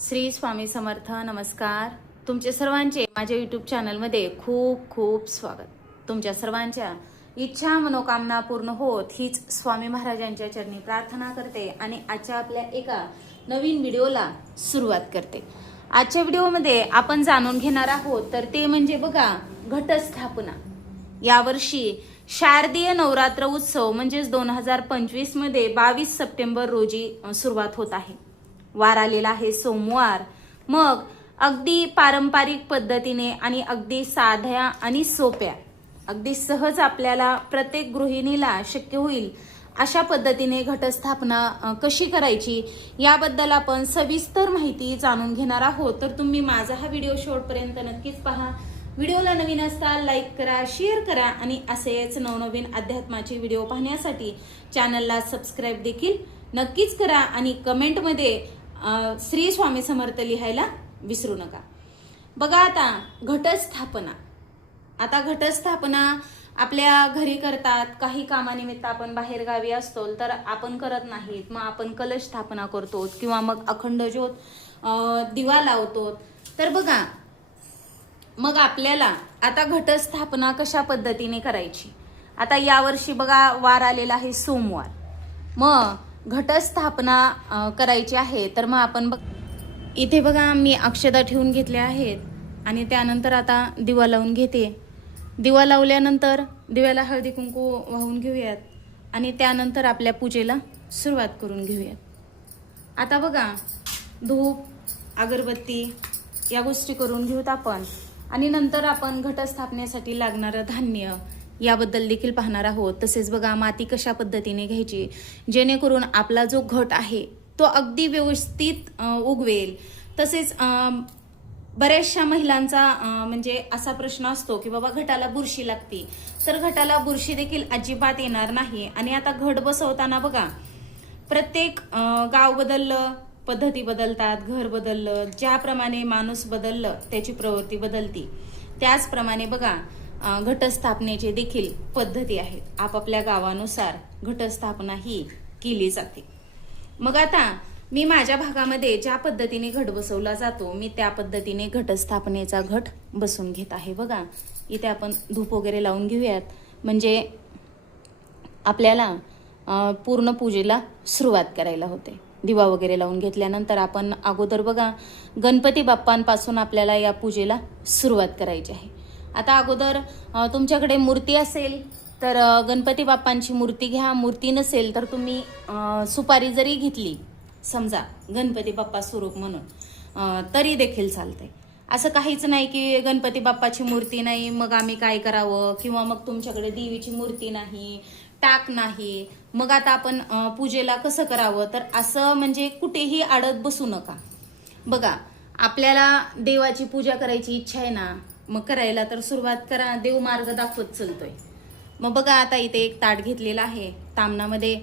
श्री स्वामी समर्थ नमस्कार. तुमचे सर्वांचे माझ्या यूट्यूब चॅनलमध्ये खूप खूप स्वागत. तुमच्या सर्वांच्या इच्छा मनोकामना पूर्ण होत हीच स्वामी महाराजांच्या चरणी प्रार्थना करते आणि आजच्या आपल्या एका नवीन व्हिडिओला सुरुवात करते. आजच्या व्हिडिओमध्ये आपण जाणून घेणार आहोत तर ते म्हणजे बघा घटस्थापना. यावर्षी शारदीय नवरात्र उत्सव म्हणजेच दोन हजार पंचवीसमध्ये बावीस सप्टेंबर रोजी सुरुवात होत आहे. वार आलेला आहे सोमवार. मग अगदी पारंपरिक पद्धतीने आणि अगदी साध्या आणि सोप्या अगदी सहज आपल्याला प्रत्येक गृहिणीला शक्य होईल अशा पद्धतीने घटस्थापना कशी करायची याबद्दल आपण सविस्तर माहिती जाणून घेणार आहोत. तर तुम्ही माझा हा व्हिडिओ शेवटपर्यंत नक्कीच पहा. व्हिडिओला नवीन असता लाईक करा शेअर करा आणि असेच नवनवीन अध्यात्माचे व्हिडिओ पाहण्यासाठी चॅनलला सबस्क्राईब देखील नक्कीच करा आणि कमेंटमध्ये श्री स्वामी समर्थ लिहायला विसरू नका. बघा आता घटस्थापना. आता घटस्थापना आपल्या घरी करतात काही कामानिमित्त आपण बाहेर गावी असतो तर आपण करत नाहीत. मग आपण कलश स्थापना करतो किंवा मग अखंड ज्योत दिवा लावतो तर बघा मग आपल्याला आता घटस्थापना कशा पद्धतीने करायची? आता यावर्षी बघा वार आलेला आहे सोमवार. मग घटस्थापना करायची आहे तर मग आपण बघ इथे बघा मी अक्षदा ठेवून घेतल्या आहेत आणि त्यानंतर आता दिवा लावून घेते. दिवा लावल्यानंतर दिव्याला हळदी कुंकू वाहून घेऊयात आणि त्यानंतर आपल्या पूजेला सुरुवात करून घेऊयात. आता बघा धूप अगरबत्ती या गोष्टी करून घेऊत आपण. आणि नंतर आपण घटस्थापनेसाठी लागणारं धान्य याबद्दल देखील पाहणार आहोत. तसेच बघा माती कशा पद्धतीने घ्यायची? जेणेकरून आपला जो घट आहे तो अगदी व्यवस्थित उगवेल. तसेच बऱ्याचशा महिलांचा म्हणजे असा प्रश्न असतो की बाबा घटाला बुरशी लागते. तर घटाला बुरशी देखील अजिबात येणार नाही. आणि आता घट बसवताना बघा प्रत्येक गाव बदललं पद्धती बदलतात घर बदललं ज्याप्रमाणे माणूस बदललं त्याची प्रवृत्ती बदलती. त्याचप्रमाणे बघा घटस्थापनेचे देखील पद्धती आहेत. आपापल्या गावानुसार घटस्थापना ही केली जाते. मग आता मी माझ्या भागामध्ये ज्या पद्धतीने घट बसवला जातो मी त्या पद्धतीने घटस्थापनेचा घट बसून घेत आहे. बघा इथे आपण धूप वगैरे लावून घेऊयात. म्हणजे आपल्याला पूर्ण पूजेला सुरुवात करायला होते. दिवा वगैरे लावून घेतल्यानंतर आपण अगोदर बघा गणपती बाप्पांपासून आपल्याला या पूजेला सुरुवात करायची आहे. आता अगोदर तुमच्याकडे मूर्ती असेल तर गणपती बाप्पांची मूर्ती घ्या. मूर्ती नसेल तर तुम्ही सुपारी जरी घेतली समजा गणपती बाप्पा स्वरूप म्हणून तरी देखील चालते असं काहीच नाही की गणपती बाप्पाची मूर्ती नाही मग आम्ही काय करावं? किंवा मग तुमच्याकडे देवीची मूर्ती नाही टाक नाही मग आता आपण पूजेला कसं करावं? तर असं म्हणजे कुठेही अडत बसू नका. बघा आपल्याला देवाची पूजा करायची इच्छा आहे ना मग करायला तर सुरुवात करा देव मार्ग दाखवत चलतोय. मग बघा आता इथे एक ताट घेतलेला आहे. तामणामध्ये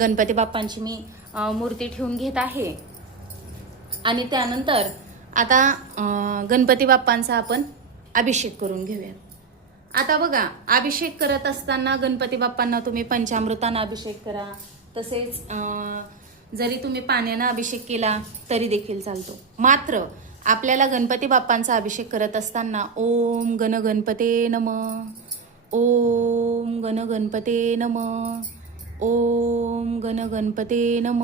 गणपती बाप्पांची मी मूर्ती ठेवून घेत आहे. आणि त्यानंतर आता गणपती बाप्पांचा आपण अभिषेक करून घेऊया आता बघा अभिषेक करत असताना गणपती बाप्पांना तुम्ही पंचामृतानं अभिषेक करा. तसेच जरी तुम्ही पाण्यानं अभिषेक केला तरी देखील चालतो. मात्र आपल्याला गणपती बाप्पांचा अभिषेक करत असताना ओम गण गणपते नम ओम गण गणपते नम ओम गण गणपते नम.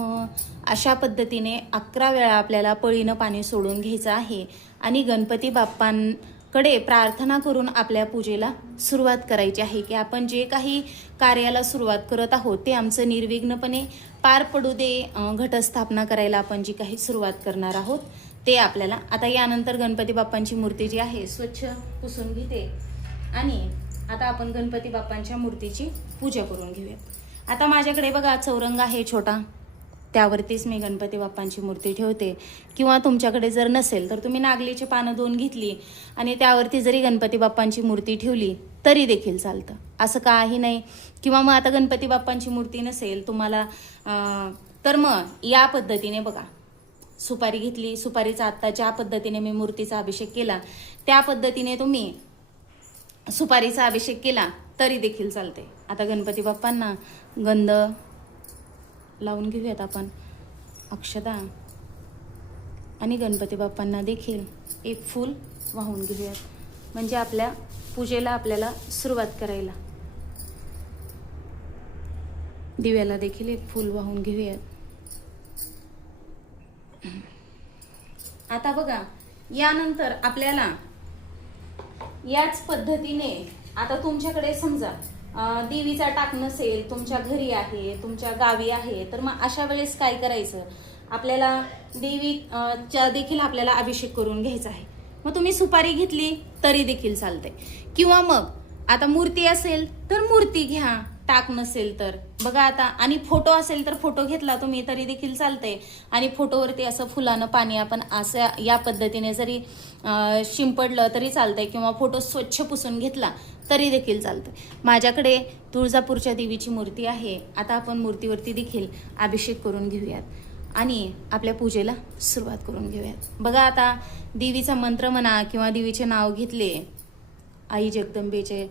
अशा पद्धतीने अकरा वेळा आपल्याला पळीनं पाणी सोडून घ्यायचं आहे आणि गणपती बाप्पांकडे प्रार्थना करून आपल्या पूजेला सुरुवात करायची आहे की आपण जे काही कार्याला सुरुवात करत आहोत ते आमचं निर्विघ्नपणे पार पडू दे घटस्थापना करायला आपण जी काही सुरुवात करणार आहोत ते आपल्याला. आता यानंतर गणपती बाप्पांची मूर्ती जी आहे स्वच्छ पुसून घेते. आणि आता आपण गणपती बाप्पांच्या मूर्तीची पूजा करून घेऊया. आता माझ्याकडे बघा चौरंग आहे छोटा. त्यावरतीच मी गणपती बाप्पांची मूर्ती ठेवते. किंवा तुमच्याकडे जर नसेल तर तुम्ही नागलीची पानं दोन घेतली आणि त्यावरती जरी गणपती बाप्पांची मूर्ती ठेवली तरी देखील चालतं. असं काही नाही. किंवा मग आता गणपती बाप्पांची मूर्ती नसेल तुम्हाला तर मग या पद्धतीने बघा. सुपारी घेतली. सुपारीचा आत्ता ज्या पद्धतीने मी मूर्तीचा अभिषेक केला त्या पद्धतीने तुम्ही सुपारीचा अभिषेक केला तरी देखील चालते आता गणपती बाप्पांना गंध लावून घेऊयात आपण. अक्षदा आणि गणपती बाप्पांना देखील एक फूल वाहून घेऊयात. म्हणजे आपल्या पूजेला आपल्याला सुरुवात करायला. दिव्याला देखील एक फूल वाहून घेऊयात. आता बघा यानंतर आपल्याला याच पद्धतीने आता तुमच्याकडे समजा देवीचा टाक नसेल तुमच्या घरी आहे तुमच्या गावी आहे तर मग अशा वेळेस काय करायचं? आपल्याला देवी च्या देखील आपल्याला अभिषेक करून घ्यायचा आहे. मग तुम्ही सुपारी घेतली तरी देखील चालते किंवा मग आता मूर्ती असेल तर मूर्ती घ्या. टाक नसेल तर. बघा आता आणि फोटो असेल तर फोटो घेतला तुम्ही तरी देखील चालते आणि फोटोवरती असं फुलानं पाणी आपण असं या पद्धतीने जरी शिंपडलं तरी चालतंय किंवा फोटो स्वच्छ पुसून घेतला तरी देखील चालतंय. माझ्याकडे तुळजापूरच्या देवीची मूर्ती आहे. आता आपण मूर्तीवरती देखील अभिषेक करून घेऊयात. आणि आपल्या पूजेला सुरुवात करून घेऊयात. बघा आता देवीचा मंत्र म्हणा किंवा देवीचे नाव घेतले आई जगदंबेचे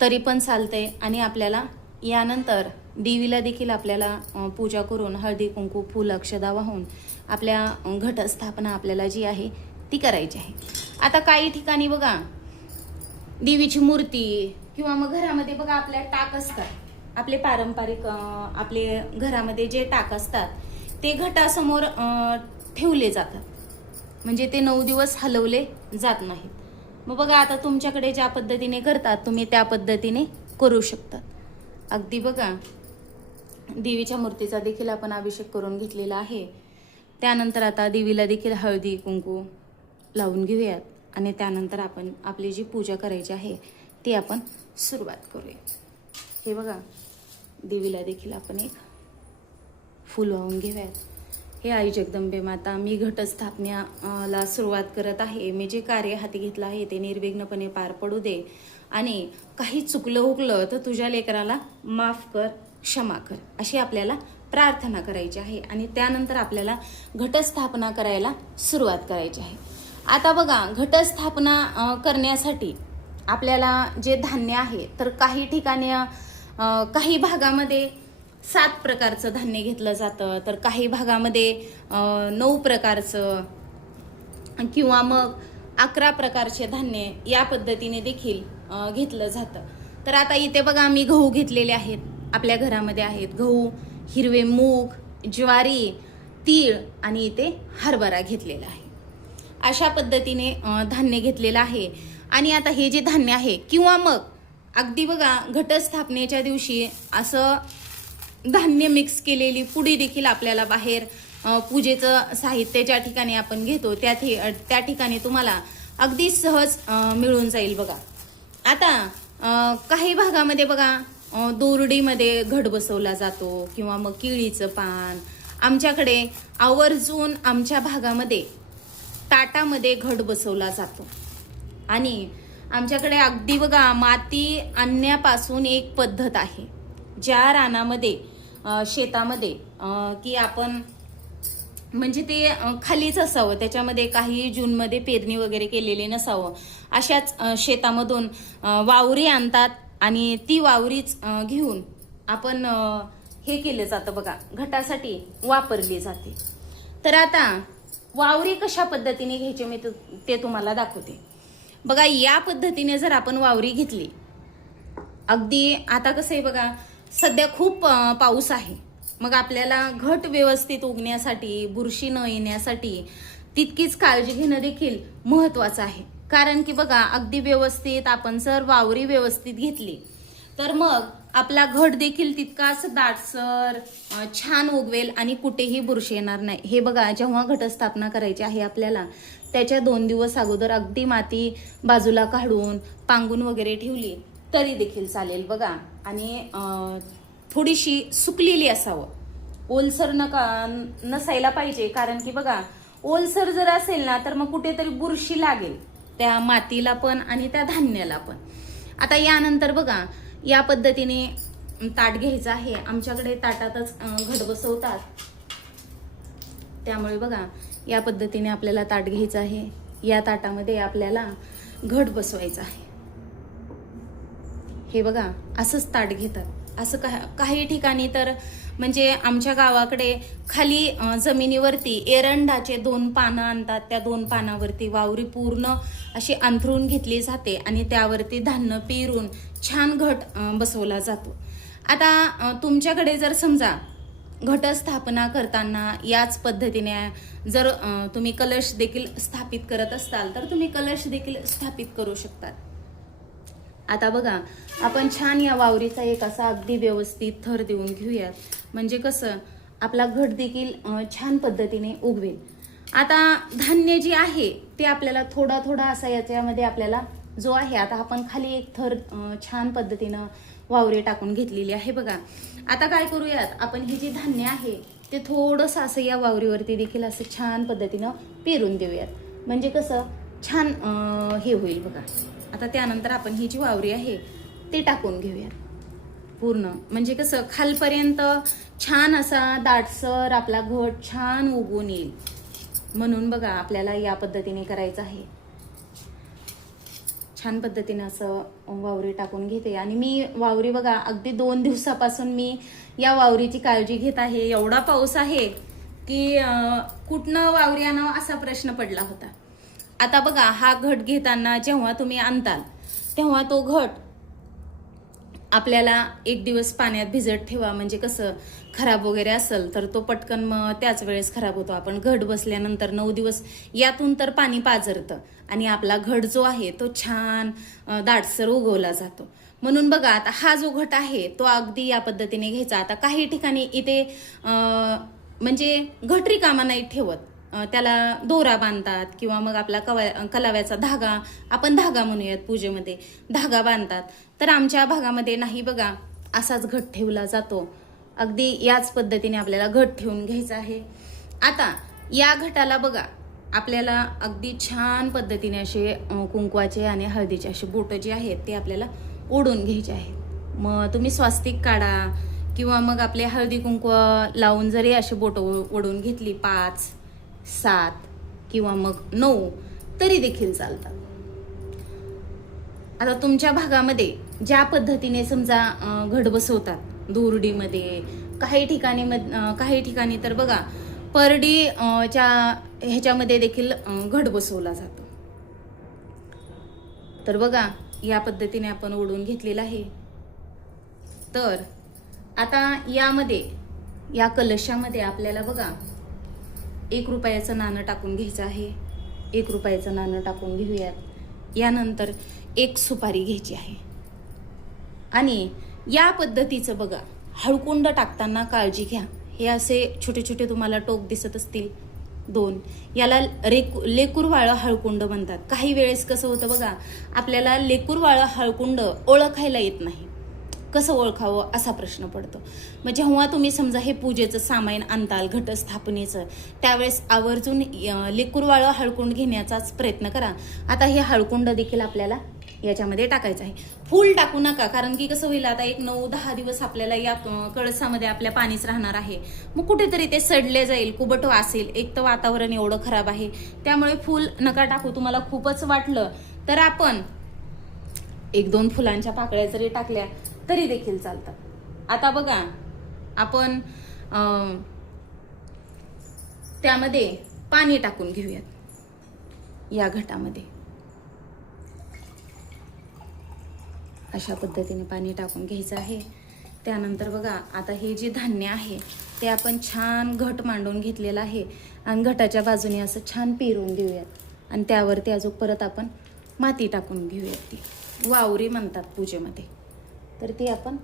तरी पण चालते आणि आपल्याला यानंतर देवीला देखील आपल्याला पूजा करून हळदी कुंकू फूल अक्षदा वाहून आपल्या घटस्थापना आपल्याला जी आहे ती करायची आहे. आता काही ठिकाणी बघा देवीची मूर्ती किंवा मग घरामध्ये बघा आपल्या टाक असतात. आपले पारंपरिक आपले घरामध्ये जे टाक असतात ते घटासमोर ठेवले जातात. म्हणजे ते नऊ दिवस हलवले जात नाहीत. मग बघा आता तुमच्याकडे ज्या पद्धतीने करतात तुम्ही त्या पद्धतीने करू शकतात. अगदी बघा देवीच्या मूर्तीचा देखील आपण अभिषेक करून घेतलेला आहे. त्यानंतर आता देवीला देखील हळदी कुंकू लावून घेऊयात आणि त्यानंतर आपण आपली जी पूजा करायची आहे ती आपण सुरुवात करूया. हे बघा देवीला देखील आपण एक फूल वाहून घेऊयात. हे आई जगदंबे माता मी घटस्थापण्याला सुरुवात करत आहे. मी जे कार्य हाती घेतलं आहे ते निर्विघ्नपणे पार पडू दे. आणि काही चुकलं हुकलं तर तुझ्या लेकराला माफ कर क्षमा कर. अशी आपल्याला प्रार्थना करायची आहे आणि त्यानंतर आपल्याला घटस्थापना करायला सुरुवात करायची आहे. आता बघा घटस्थापना करण्यासाठी आपल्याला जे धान्य आहे तर काही ठिकाणी काही भागामध्ये सात प्रकारचं धान्य घेतलं जातं. तर काही भागामध्ये नऊ प्रकारचं किंवा मग अकरा प्रकारचे धान्य या पद्धतीने देखील घेतलं जातं. तर आता इथे बघा आम्ही गहू घेतलेले आहेत. आपल्या घरामध्ये आहेत गहू हिरवे मूग ज्वारी तीळ आणि इथे हरभरा घेतलेला आहे. अशा पद्धतीने धान्य घेतलेलं आहे. आणि आता हे जे धान्य आहे किंवा मग अगदी बघा घटस्थापनेच्या दिवशी असं धान्य मिक्स केलेली पुडी देखील आपल्याला बाहेर पूजेचं साहित्य ज्या ठिकाणी आपण घेतो त्या ठि- त्या ठिकाणी तुम्हाला अगदी सहज मिळून जाईल बघा. आता काही भागामध्ये बघा दोरडीमध्ये घट बसवला जातो किंवा मग किळीचं पान. आमच्याकडे आवर्जून आमच्या भागामध्ये ताटामध्ये घट बसवला जातो. आणि आमच्याकडे अगदी बघा माती आणण्यापासून एक पद्धत आहे. ज्या रानामध्ये शेतामध्ये की आपण म्हणजे ते खालीच असावं. त्याच्यामध्ये काही जूनमध्ये पेरणी वगैरे केलेली नसावं. अशाच शेतामधून वावरी आणतात आणि ती वावरीच घेऊन आपण हे केलं जातं बघा. घटासाठी वापरली जाते. तर आता वावरी कशा पद्धतीने घ्यायचे मी तु- ते तुम्हाला दाखवते. बघा या पद्धतीने जर आपण वावरी घेतली अगदी आता कसं आहे बघा सध्या खूप पाऊस आहे. मग आपल्याला घट व्यवस्थित उगण्यासाठी बुरशी न येण्यासाठी तितकीच काळजी घेणं देखील महत्वाचं आहे. कारण की बघा अगदी व्यवस्थित आपण जर वावरी व्यवस्थित घेतली तर मग आपला घट देखील तितकाच दाटसर छान उगवेल आणि कुठेही बुरशी येणार नाही. हे बघा जेव्हा घटस्थापना करायची आहे आपल्याला त्याच्या दोन दिवस अगोदर अगदी माती बाजूला काढून पांगून वगैरे ठेवली तरी देखील चालेल बघा. आणि थोडीशी सुकलेली असावं. ओलसर नका नसायला पाहिजे. कारण की बघा ओलसर जर असेल ना तर मग कुठेतरी बुरशी लागेल. त्या मातीला पण आणि त्या धान्याला पण. आता यानंतर बघा या पद्धतीने ताट घ्यायचं आहे. आमच्याकडे ताटातच घट बसवतात. त्यामुळे बघा या पद्धतीने आपल्याला ताट घ्यायचं आहे. या ताटामध्ये आपल्याला घट बसवायचं आहे. हे बघा असंच ताट घेतात. असं का काही ठिकाणी तर म्हणजे आमच्या गावाकडे खाली जमिनीवरती एरंडाचे दोन पानं आणतात. त्या दोन पानावरती वावरी पूर्ण अशी अंथरून घेतली जाते आणि त्यावरती धान्य पेरून छान घट बसवला जातो. आता तुमच्याकडे जर समजा घटस्थापना करताना याच पद्धतीने जर तुम्ही कलश देखील स्थापित करत असाल तर तुम्ही कलश देखील स्थापित करू शकतात. आता बघा आपण छान या वावरीचा एक असा अगदी व्यवस्थित थर देऊन घेऊयात म्हणजे कसं आपला घट देखील छान पद्धतीने उगवेल. आता धान्य जे आहे ते आपल्याला थोडा थोडा असा याच्यामध्ये आपल्याला जो आहे आता आपण खाली एक थर छान पद्धतीनं वावरे टाकून घेतलेली आहे बघा. आता काय करूयात आपण हे जे धान्य आहे ते थोडंसं असं या वावरीवरती देखील असं छान पद्धतीनं पेरून देऊयात. म्हणजे कसं छान हे होईल बघा. आता त्यानंतर आपण ही जी वावरी आहे ते टाकून घेऊया. पूर्ण. म्हणजे कसं खालपर्यंत छान असा दाटसर आपला घट छान उगून येईल. म्हणून बघा आपल्याला या पद्धतीने करायचं आहे. छान पद्धतीने असं वावरी टाकून घेते. आणि मी वावरी बघा अगदी दोन दिवसापासून मी या वावरीची काळजी घेत आहे. एवढा पाऊस आहे की कुठनं वावरी आणावं असा प्रश्न पडला होता. आता बघा हा घट घेताना जेव्हा तुम्ही आणताल तेव्हा तो घट आपल्याला एक दिवस पाण्यात भिजत ठेवा. म्हणजे कसं खराब वगैरे असेल तर तो पटकन मग त्याच वेळेस खराब होतो. आपण घट बसल्यानंतर नऊ दिवस यातून तर पाणी पाजरतं आणि आपला घट जो आहे तो छान दाटसर उगवला जातो. म्हणून बघा आता हा जो घट आहे तो अगदी या पद्धतीने घ्यायचा. आता काही ठिकाणी इथे म्हणजे घटरी कामा नाही ठेवत. त्याला दोरा बांधतात किंवा मग आपला कवा कलाव्याचा धागा आपण धागा म्हणूयात पूजेमध्ये धागा बांधतात. तर आमच्या भागामध्ये नाही बघा असाच घट ठेवला जातो. अगदी याच पद्धतीने आपल्याला घट ठेवून घ्यायचा आहे. आता या घटाला बघा आपल्याला अगदी छान पद्धतीने असे कुंकवाचे आणि हळदीचे असे बोटं जे आहेत ते आपल्याला ओढून घ्यायचे आहेत. मग तुम्ही स्वास्तिक काढा किंवा मग आपले हळदी कुंकू लावून जरी असे बोटं ओढून घेतली पाच सात किंवा मग नऊ तरी देखील चालतात. आता तुमच्या भागामध्ये ज्या पद्धतीने समजा घड बसवतात दुरडीमध्ये काही ठिकाणी मध- काही ठिकाणी तर बघा परडी च्या ह्याच्यामध्ये देखील घड बसवला जातो. तर बघा या पद्धतीने आपण ओढून घेतलेला आहे. तर आता यामध्ये या कलशामध्ये आपल्याला बघा एक रुपयाचं नाणं टाकून घ्यायचं आहे. एक रुपयाचं नाणं टाकून घेऊयात. यानंतर एक सुपारी घ्यायची आहे. आणि या पद्धतीचं बघा हळकुंड टाकताना काळजी घ्या. हे असे छोटे छोटे तुम्हाला टोक दिसत असतील. दोन. याला रेकू लेकूरवाळं हळकुंड म्हणतात. काही वेळेस कसं होतं बघा आपल्याला लेकूरवाळं हळकुंड ओळखायला येत नाही. कसं ओळखावं असा प्रश्न पडतो. मग जेव्हा तुम्ही समजा हे पूजेचं सामान आणताल घटस्थापनेचं त्यावेळेस आवर्जून लिकूरवाळं हळकुंड घेण्याचाच प्रयत्न करा. आता हे हळकुंड देखील आपल्याला याच्यामध्ये टाकायचं आहे. फुल टाकू नका कारण की कसं होईल आता एक नऊ दहा दिवस आपल्याला या कळसामध्ये आपल्या पाणीच राहणार आहे. मग कुठेतरी ते सडले जाईल कुबट असेल. एक तर वातावरण एवढं खराब आहे. त्यामुळे फुल नका टाकू तुम्हाला खूपच वाटलं. तर आपण एक दोन फुलांच्या पाकळ्या जरी टाकल्या तरी देखील चालतात आता बघा आपण त्यामध्ये पाणी टाकून घेऊयात. या घटामध्ये. अशा पद्धतीने पाणी टाकून घ्यायचं आहे. त्यानंतर बघा आता हे जे धान्य आहे ते आपण छान घट मांडून घेतलेलं आहे. आणि घटाच्या बाजूने असं छान पेरून देऊयात आणि त्यावरती अजून परत आपण माती टाकून घेऊयात ती. वावरी म्हणतात पूजेमध्ये. तर ती आपण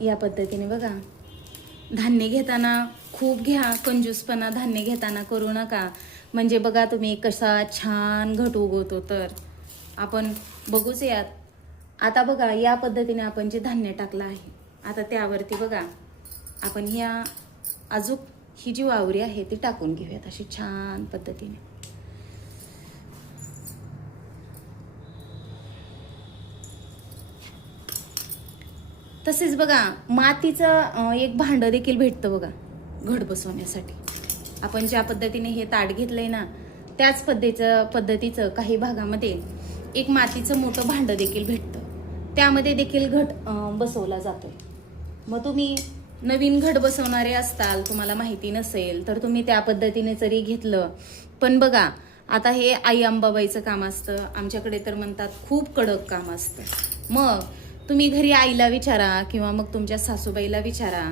या पद्धतीने बघा. धान्य घेताना खूप घ्या कंजूसपणा धान्य घेताना करू नका. म्हणजे बघा तुम्ही कसा छान घट उगवतो तर. आपण बघूच यात. आता बघा या पद्धतीने आपण जे धान्य टाकलं आहे आता त्यावरती बघा. आपण ह्या अजून ही जी वावरी आहे ती टाकून घेऊयात अशी छान पद्धतीने. तसेच बघा मातीचं एक भांडं देखील भेटतं बघा घट बसवण्यासाठी. आपण ज्या पद्धतीने हे ताट घेतलंय ना त्याच पद्धतीचं पद्धतीचं काही भागामध्ये एक मातीचं मोठं भांडं देखील भेटतं. त्यामध्ये देखील घट बसवला जातोय. मग तुम्ही नवीन घट बसवणारे असताल तुम्हाला माहिती नसेल तर तुम्ही त्या पद्धतीने जरी घेतलं पण बघा आता हे आई अंबाबाईचं काम असतं आमच्याकडे तर म्हणतात खूप कडक काम असतं. मग तुम्ही घरी आईला विचारा किंवा मग तुमच्या सासूबाईला विचारा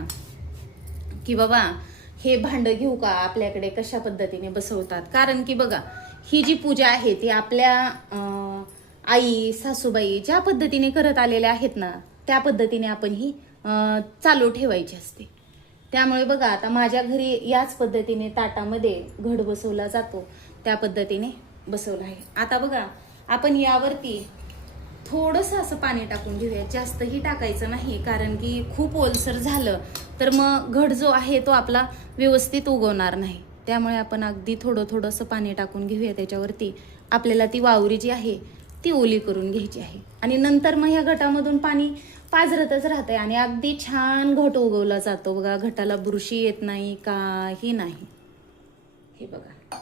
की बाबा हे भांडं घेऊ का? आपल्याकडे कशा पद्धतीने बसवतात? कारण की बघा ही जी पूजा आहे ती आपल्या आई सासूबाई ज्या पद्धतीने करत आलेल्या आहेत ना त्या पद्धतीने आपण ही चालू ठेवायची असते. त्यामुळे बघा आता माझ्या घरी याच पद्धतीने ताटामध्ये घड बसवला जातो. त्या पद्धतीने बसवला आहे. आता बघा आपण यावरती थोडंसं असं पाणी टाकून घेऊया. जास्तही टाकायचं नाही कारण की खूप ओलसर झालं तर मग घड जो आहे तो आपला व्यवस्थित उगवणार नाही. त्यामुळे आपण अगदी थोडं थोडंसं पाणी टाकून घेऊया त्याच्यावरती. आपल्याला ती वावरी जी आहे ती ओली करून घ्यायची आहे. आणि नंतर मग ह्या घटामधून पाणी पाजरतच राहते आणि अगदी छान घट उगवला जातो बघा. घटाला बुरशी येत नाही काही नाही. हे बघा.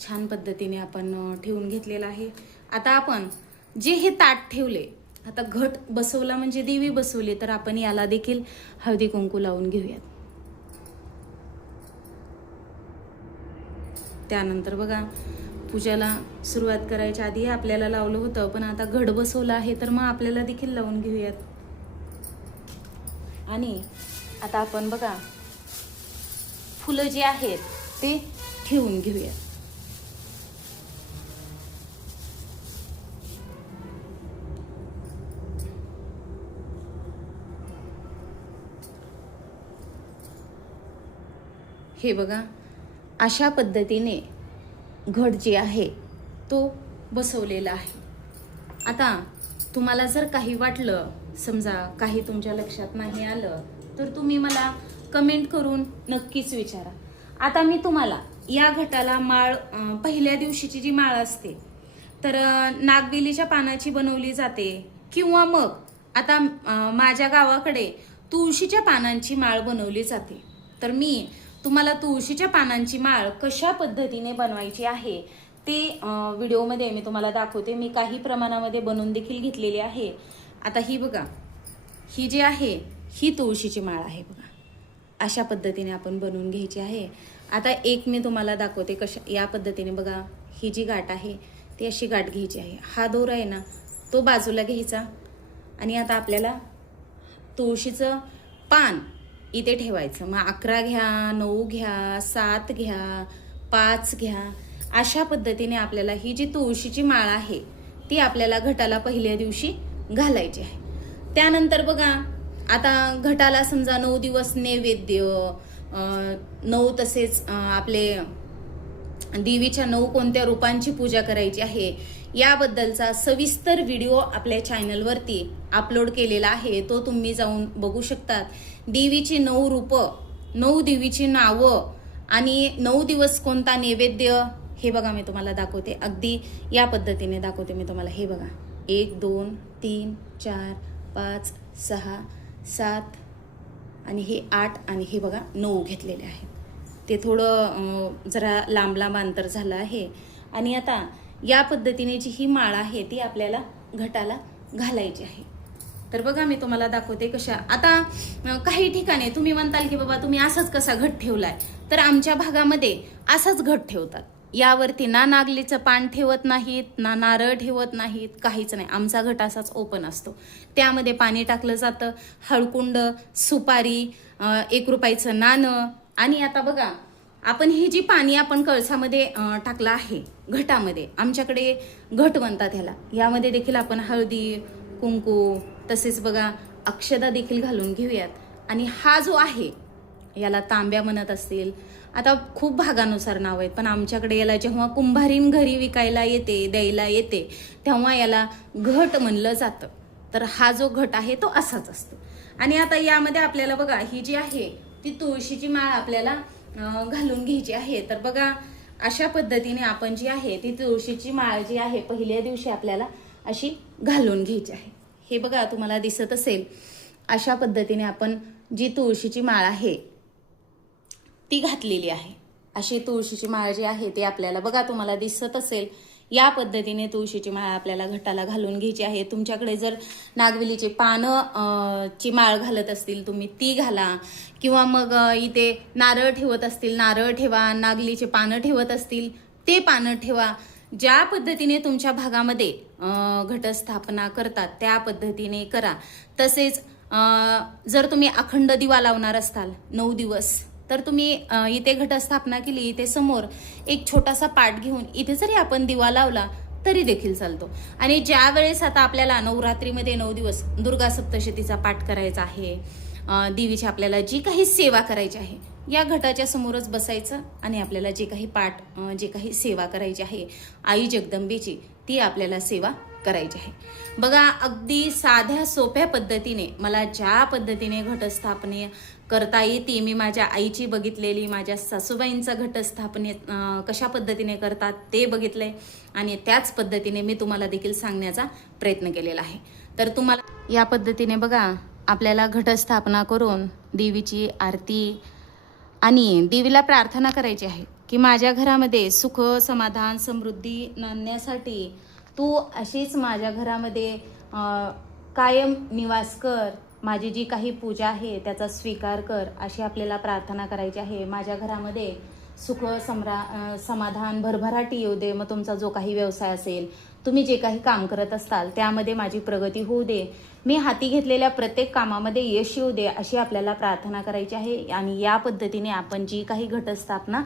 छान पद्धतीने आपण ठेवून घेतलेलं आहे. आता आपण जे हे ताट ठेवले आता घट बसवला म्हणजे देवी बसवली तर आपण याला देखील हळदी कुंकू लावून घेऊयात. त्यानंतर बघा पूजाला सुरुवात करायच्या आधी आपल्याला लावलं होतं पण आता घड बसवलं आहे तर मग आपल्याला देखील लावून घेऊयात. आणि आता आपण बघा फुलं जी आहेत ते ठेवून घेऊया. हे बघा अशा पद्धतीने घट जे आहे तो बसवलेला आहे. आता तुम्हाला जर काही वाटलं समजा काही तुमच्या लक्षात नाही आलं तर तुम्ही मला कमेंट करून नक्कीच विचारा. आता मी तुम्हाला या घटाला माळ पहिल्या दिवशीची जी माळ असते तर अं, नागवेलीच्या पानाची बनवली जाते. किंवा मग आता माझ्या गावाकडे तुळशीच्या पानांची माळ बनवली जाते. तर मी तुम्हाला तुळशीच्या पानांची माळ कशा पद्धतीने बनवायची आहे ते व्हिडिओमध्ये मी तुम्हाला दाखवते. मी काही प्रमाणामध्ये बनवून देखील घेतलेली आहे. आता ही बघा ही जी आहे ही तुळशीची माळ आहे बघा. अशा पद्धतीने आपण बनवून घ्यायची आहे. आता एक मी तुम्हाला दाखवते कशा या पद्धतीने बघा ही जी गाठ आहे ती अशी गाठ घ्यायची आहे. हा दोरा आहे ना तो बाजूला घ्यायचा आणि आता आपल्याला तुळशीचं पान इथे ठेवायचं. मग अकरा घ्या नऊ घ्या सात घ्या पाच घ्या अशा पद्धतीने आपल्याला ही जी तुळशीची माळ आहे ती आपल्याला घटाला पहिल्या दिवशी घालायची आहे. त्यानंतर बघा आता घटाला समजा नऊ दिवस नैवेद्य नऊ तसेच आपले देवीच्या नऊ कोणत्या रूपांची पूजा करायची आहे याबद्दलचा सविस्तर व्हिडिओ आपल्या चॅनलवरती अपलोड केलेला आहे. तो तुम्ही जाऊन बघू शकतात. देवीची नऊ रूपं नऊ देवीची नावं आणि नऊ दिवस कोणता नैवेद्य हे बघा मी तुम्हाला दाखवते. अगदी या पद्धतीने दाखवते मी तुम्हाला. हे बघा. एक दोन तीन चार पाच सहा सात आणि हे आठ आणि हे बघा नऊ घेतलेले आहेत. ते थोडं जरा लांब लांब अंतर झालं आहे. आणि आता या पद्धतीने जी ही माळ आहे ती आपल्याला घटाला घालायची आहे. तर बघा मी तुम्हाला दाखवते कशा. आता काही ठिकाणी तुम्ही म्हणताल की बाबा तुम्ही असाच कसा घट ठेवलाय? तर आमच्या भागामध्ये असाच घट ठेवतात. यावरती ना नागलीचं पान ठेवत नाहीत ना नारळ ठेवत नाहीत काहीच नाही. आमचा घट असाच ओपन असतो. त्यामध्ये पाणी टाकलं जातं. हळकुंड सुपारी एक रुपयाचं नाणं आणि आता बघा आपण ही जी पाणी आपण कळसामध्ये टाकलं आहे घटामध्ये आमच्याकडे घट म्हणतात ह्याला. यामध्ये देखील आपण हळदी कुंकू तसेच बघा अक्षदा देखील घालून घेऊयात. आणि हा जो आहे याला तांब्या म्हणत असतील. आता खूप भागानुसार नाव आहेत पण आमच्याकडे याला जेव्हा कुंभारीन घरी विकायला येते द्यायला येते तेव्हा याला घट म्हणलं जातं. तर हा जो घट आहे तो असाच असतो. आणि आता यामध्ये आपल्याला बघा ही जी आहे ती तुळशीची माळ आपल्याला घालून घ्यायची आहे. तर बघा अशा पद्धतीने आपण जी आहे ती तुळशीची माळ जी आहे पहिल्या दिवशी आपल्याला अशी घालून घ्यायची आहे. हे बघा तुम्हाला दिसत असेल. अशा पद्धतीने आपण जी तुळशीची माळ आहे ती घातलेली आहे. अशी तुळशीची माळ जी आहे ती आपल्याला बघा तुम्हाला दिसत असेल. या पद्धतीने तुळशीची माळ आपल्याला घटाला घालून घ्यायची आहे. तुमच्याकडे जर नागवेलीचे पानं ची माळ घालत असतील तुम्ही ती घाला. किंवा मग इथे नारळ ठेवत असतील नारळ ठेवा नागलीचे पानं ठेवत असतील ते पानं ठेवा. ज्या पद्धतीने तुमच्या भागामध्ये घटस्थापना करतात त्या पद्धतीने करा. तसेच जर तुम्ही अखंड दिवा लावणार असताल नऊ दिवस तर तुम्ही इथे घटस्थापना केली इथे समोर एक छोटासा पाठ घेऊन इथे जरी आपण दिवा लावला तरी देखील चालतो. आणि ज्या वेळेस आता आपल्याला नवरात्रीमध्ये नऊ दिवस दुर्गा सप्तशतीचा पाठ करायचा आहे देवीची आपल्याला जी काही सेवा करायची आहे या घटाच्या समोरच बसायचं आणि आपल्याला जे काही पाठ जे काही सेवा करायची आहे आई जगदंबेची ती आपल्याला सेवा करायची आहे. बघा अगदी साध्या सोप्या पद्धतीने मला ज्या पद्धतीने घटस्थापने करता येते. मी माझ्या आईची बघितलेली माझ्या सासूबाईंचं घटस्थापने कशा पद्धतीने करतात ते बघितलंय आणि त्याच पद्धतीने मी तुम्हाला देखील सांगण्याचा प्रयत्न केलेला आहे. तर तुम्हाला या पद्धतीने बघा आपल्याला घटस्थापना करून देवीची आरती आणि देवीला प्रार्थना करायची आहे की माझ्या घरामध्ये सुख समाधान समृद्धी नांदण्यासाठी तू अशीच माझ्या घरामध्ये कायम निवास कर. माझी जी काही पूजा आहे त्याचा स्वीकार कर अशी आपल्याला प्रार्थना करायची आहे. माझ्या घरामध्ये सुख समरा समाधान भरभराटी येऊ दे मग तुमचा जो काही व्यवसाय असेल तुम्ही जे काही काम करत असताल त्यामध्ये माझी प्रगती होऊ दे. मी हाती घेतलेल्या प्रत्येक कामामध्ये यश येऊ दे अशी आपल्याला प्रार्थना करायची आहे. आणि या पद्धतीने आपण जी काही घटस्थापना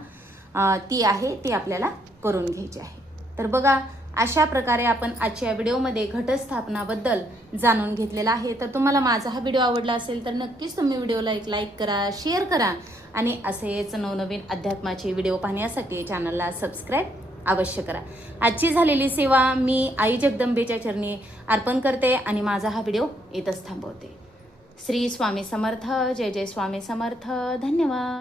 ती आहे ती आपल्याला करून घ्यायची आहे. तर बघा अशा प्रकारे आपण आजच्या व्हिडिओमध्ये घटस्थापनाबद्दल जाणून घेतलेला आहे. तर तुम्हाला माझा हा व्हिडिओ आवडला असेल तर नक्कीच तुम्ही व्हिडिओला एक लाईक करा शेअर करा आणि असेच नवनवीन अध्यात्माचे व्हिडिओ पाहण्यासाठी चॅनलला सबस्क्राईब अवश्य करा. आजची झालेली सेवा मी आई जगदंबेच्या चरणी अर्पण करते आणि माझा हा व्हिडिओ इथंच थांबवते. श्री स्वामी समर्थ जय जय स्वामी समर्थ. धन्यवाद.